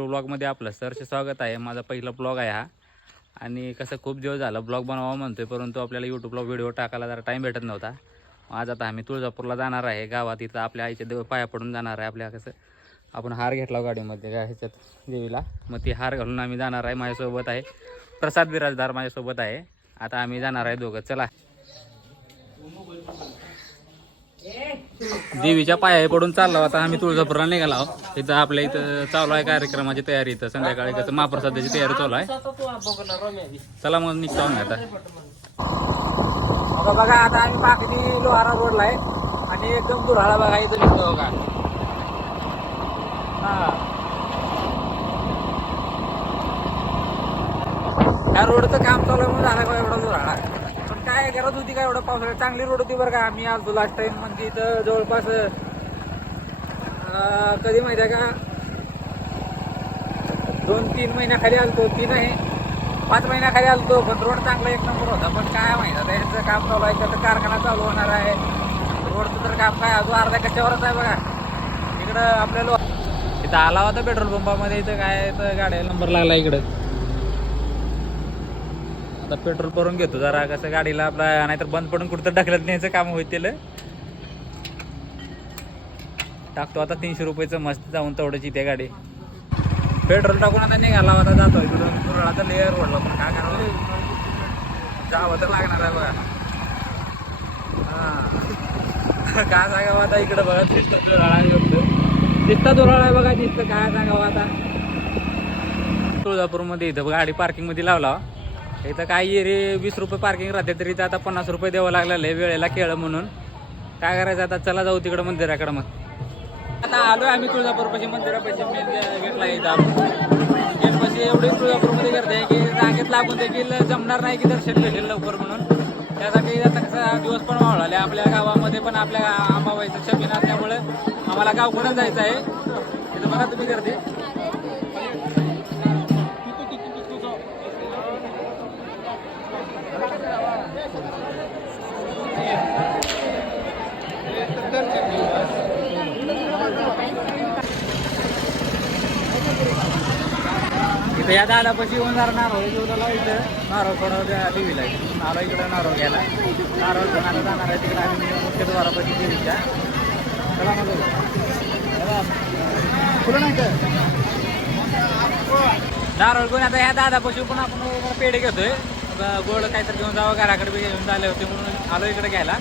ब्लॉगमध्ये आपलं सरचे स्वागत आहे. माझा पहिला ब्लॉग आहे हा. आणि कसं खूप दिवस झालं ब्लॉग बनवावा म्हणतोय परंतु आपल्याला यूट्यूबला व्हिडिओ टाकायला जरा टाईम भेटत नव्हता. आज आता आम्ही तुळजापूरला जाणार आहे. गावात इथं आपल्या आईच्या देव पाया पडून जाणार आहे आपल्या कसं. आपण हार घेतला गाडीमध्ये गा- ह्याच्यात देवीला. मग ती हार घालून आम्ही जाणार आहे. माझ्यासोबत आहे प्रसाद बिराजदार माझ्यासोबत आहे. आता आम्ही जाणार आहे दोघं. चला. देवीच्या पाया पडून चालला आता आम्ही तुळजापूरला निघालो आहोत. इथं आपल्या इथं चालू आहे कार्यक्रमाची तयारी. इथं संध्याकाळी कसं महाप्रसादाची तयारी चालू आहे. चला मग निघतो आम्ही आता. बघा आता आम्ही पाकडी लोहारा रोडला आहे. आणि एकदम दुराळा बघा इथं निघतो बघा. हा. ह्या रोडचं काम चालू आहे म्हणून झाला एवढा दुराळा काय गरज होती का एवढं पावसाळ्यात? चांगली रोड होती बरं का. आम्ही आज लास्ट टाइम म्हणजे इथं जवळपास कधी माहिती आहे का? दोन तीन महिन्याखाली आलतो. तीन आहे पाच महिन्याखाली आलतो. पण रोड चांगला एक नंबर होता. पण काय माहिती आता ह्याचं काम चालू आहे. त्याचं कारखाना चालू होणार आहे. रोडचं तर काम काय? अजून अर्ध्या कच्च्यावरच आहे बघा. इकडं आपल्याला इथं आला होता पेट्रोल पंपामध्ये इथं काय? तर गाड्या नंबर लागला इकडं. आता पेट्रोल भरून घेतो जरा कसं गाडीला आपला नाहीतर बंद पडून कुठं ढकलत न्यायचं काम होईल टाकतो आता तीनशे रुपयेचं मस्त जाऊन तेवढंच इथे गाडी. पेट्रोल टाकून आता निघाला आता जातो इकडून दुरळा तर लेअर ओढला पण काय करावं? जावं तर लागणार आहे बघा. हां. काय सांगावं आता इकडं बघा दिसतं दुराळा दिसता दुराळा आहे बघा दिसतं. काय सांगावं आता? तुळजापूरमध्ये इथं गाडी पार्किंगमध्ये लावला. इथं काय एरी रे वीस रुपये पार्किंग राहते तरी इथं आता पन्नास रुपये द्यावं लागलेलं आहे वेळेला खेळ म्हणून. काय करायचं आता? चला जाऊ तिकडं मंदिराकडं मग. आता आलो आम्ही तुळजापूरपाशी मंदिरापाशी. मेन घेतला इथं आपण. गेटपाशी एवढी तुळजापूरमध्ये गर्दी आहे की रांगेत लागून देखील जमणार नाही की दर्शन भेटेल लवकर म्हणून. त्यासाठी आता कसा दिवस पण वाढवला आपल्या गावामध्ये पण आपल्या आंबाबाईचं छबीन असल्यामुळे आम्हाला गावकडून जायचं आहे. तिथं बघा तुम्ही गर्दी. या दादापाशी येऊन जरा नारळ घेऊन इथं. नारळ थोडं देवीला नारळ इकडं नारळ घ्यायला. नारळ घेऊन आता जाणार आहे तिकडे आम्ही मुख्य द्वारापाशी देवीच्या चला मग फुलं नाही नारळ घेऊन आता ह्या दादापाशी पण आपण पेढे घेतोय. गोड काहीतरी घेऊन जावं घराकडे बी घेऊन झाले होते म्हणून आलो इकडे घ्यायला.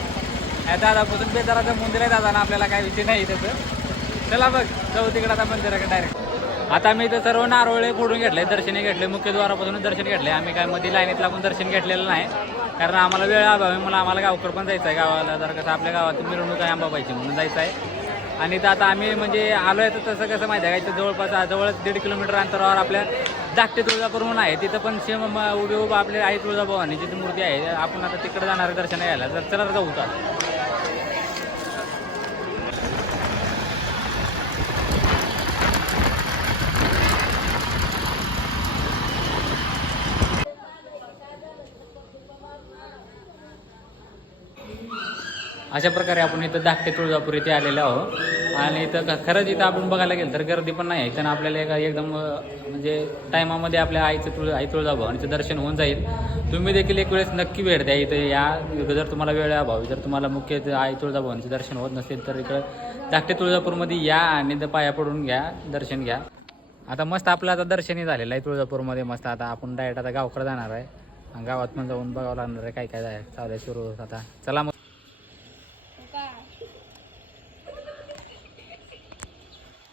ह्या दादापासून बेदाराचं मंदिर आहे दादा आपल्याला काय विषय नाही त्याचं. चला बघ जाऊ तिकडे आता मंदिराकडे डायरेक्ट आता मी इथं सर्व नारळे फोडून घेतले दर्शने घेतले मुख्यद्वारापासून दर्शन घेतले. आम्ही काय मध्ये लाईनीत लागून दर्शन घेतलेलं नाही. कारण आम्हाला वेळ अभावी मला आम्हाला गावकर पण जायचं आहे गावाला. जर कसं आपल्या गावात मिरवणूक आहे अंबाबाईची म्हणून जायचं आहे आणि तर आता आम्ही म्हणजे आलो आहे तर तसं कसं माहिती आहे का? इथं जवळपास जवळच दीड किलोमीटर अंतरावर आपल्या धाकटे तुळजापूर म्हणून आहे. तिथं पण सेम उभे उभं आपले आई तुळजाभवानी जिथे मूर्ती आहे. आपण आता तिकडे जाणार दर्शन घ्यायला. जर चला जाऊ का अशा प्रकारे आपण इथं धाकटे तुळजापूर इथे आलेलो आहोत. आणि इथं ख- खरंच इथं आपण बघायला गेलं तर गर्दी पण नाही इथं आपल्याला एका एकदम म्हणजे टायमामध्ये आपल्या आईचं तुळ आई तुळजाभवानीचं दर्शन होऊन जाईल. तुम्ही देखील एक वेळेस नक्की वेळ द्या इथं. या जर तुम्हाला वेळ अभावी जर तुम्हाला मुख्य आई तुळजाभवानीचं दर्शन होत नसेल तर इकडं धाकटे तुळजापूरमध्ये या आणि इथं पाया पडून घ्या दर्शन घ्या. आता मस्त आपलं आता दर्शनही झालेलं आहे तुळजापूरमध्ये. मस्त आता आपण डायरेक्ट आता गावकडे जाणार आहे. गावात पण जाऊन बघावं लागणार आहे काय काय जाय चालू आहे सुरू आता. चला मग.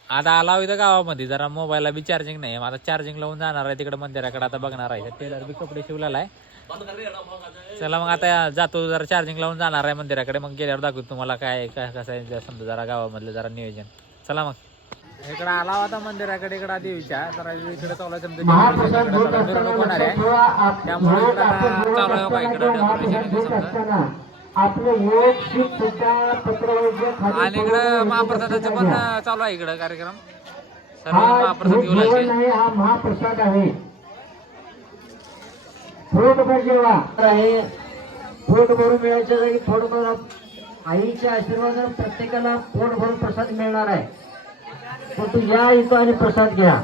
आता आला इथं गावामध्ये जरा मोबाईलला बी चार्जिंग नाही. आता चार्जिंग लावून जाणार आहे तिकडे मंदिराकडे आता बघणार आहे. टेलर बी कपडे शिवलेला आहे. चला मग आता जातो जरा चार्जिंग लावून जाणार आहे मंदिराकडे. मग गेल्यावर दाखवतो तुम्हाला काय काय कसं आहे. समजा जरा गावामधलं जरा नियोजन. चला मग. इकडे आला होता मंदिराकडे इकडे देवीच्या जरा इकडे चालू आहे. मिरवणूक होणार त्यामुळे इकडे चालू आहे बघा इकडे डेकोरेशन समजा. आणि इकडं महाप्रसादाचं पण चालू आहे इकडं कार्यक्रम. सर्व महाप्रसाद येऊ हा महाप्रसाद आहे. आहे. पोट भरून मिळायच्या जागी थोडंफार आईच्या आशीर्वादाने प्रत्येकाला पोट भरून प्रसाद मिळणार आहे. पण तू या इथं आणि प्रसाद घ्या.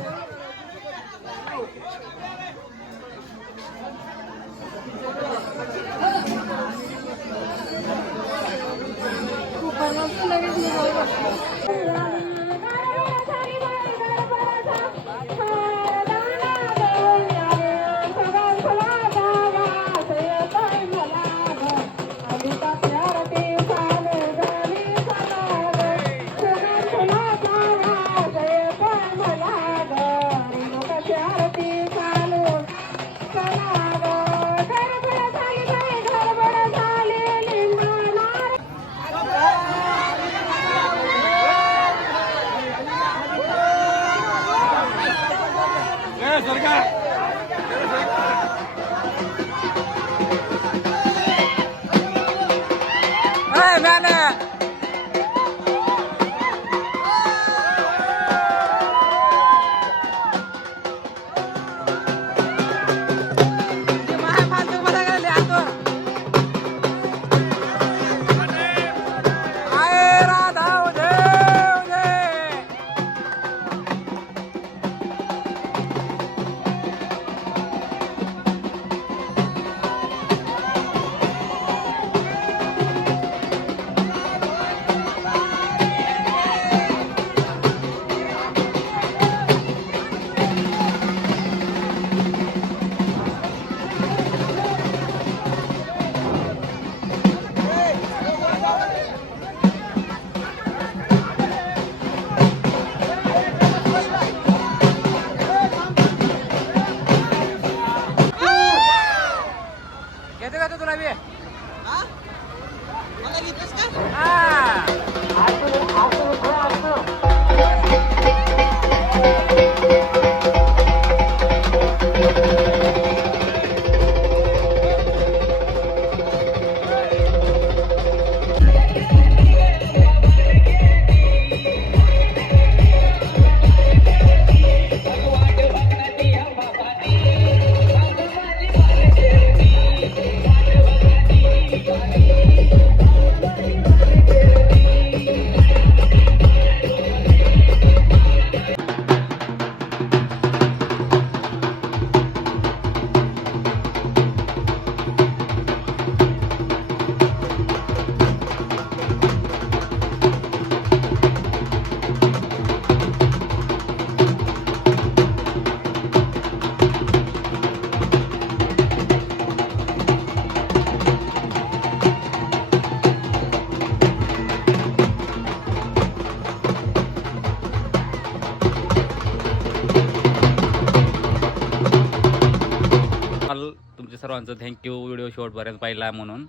सर्वांचं थँक्यू व्हिडिओ शेवटपर्यंत पाहिला म्हणून.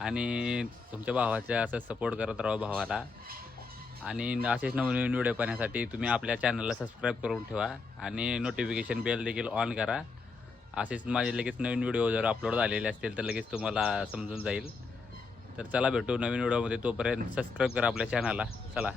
आणि तुमच्या भावाच्या असं सपोर्ट करत राहा भावाला. आणि असेच नवीन नवीन व्हिडिओ पाहण्यासाठी तुम्ही आपल्या चॅनलला सबस्क्राईब करून ठेवा. आणि नोटिफिकेशन बेल देखील ऑन करा. असेच माझे लगेच नवीन व्हिडिओ जर अपलोड झालेले असतील तर लगेच तुम्हाला समजून जाईल. तर चला भेटू नवीन व्हिडिओमध्ये तोपर्यंत सबस्क्राईब करा आपल्या चॅनलला चला.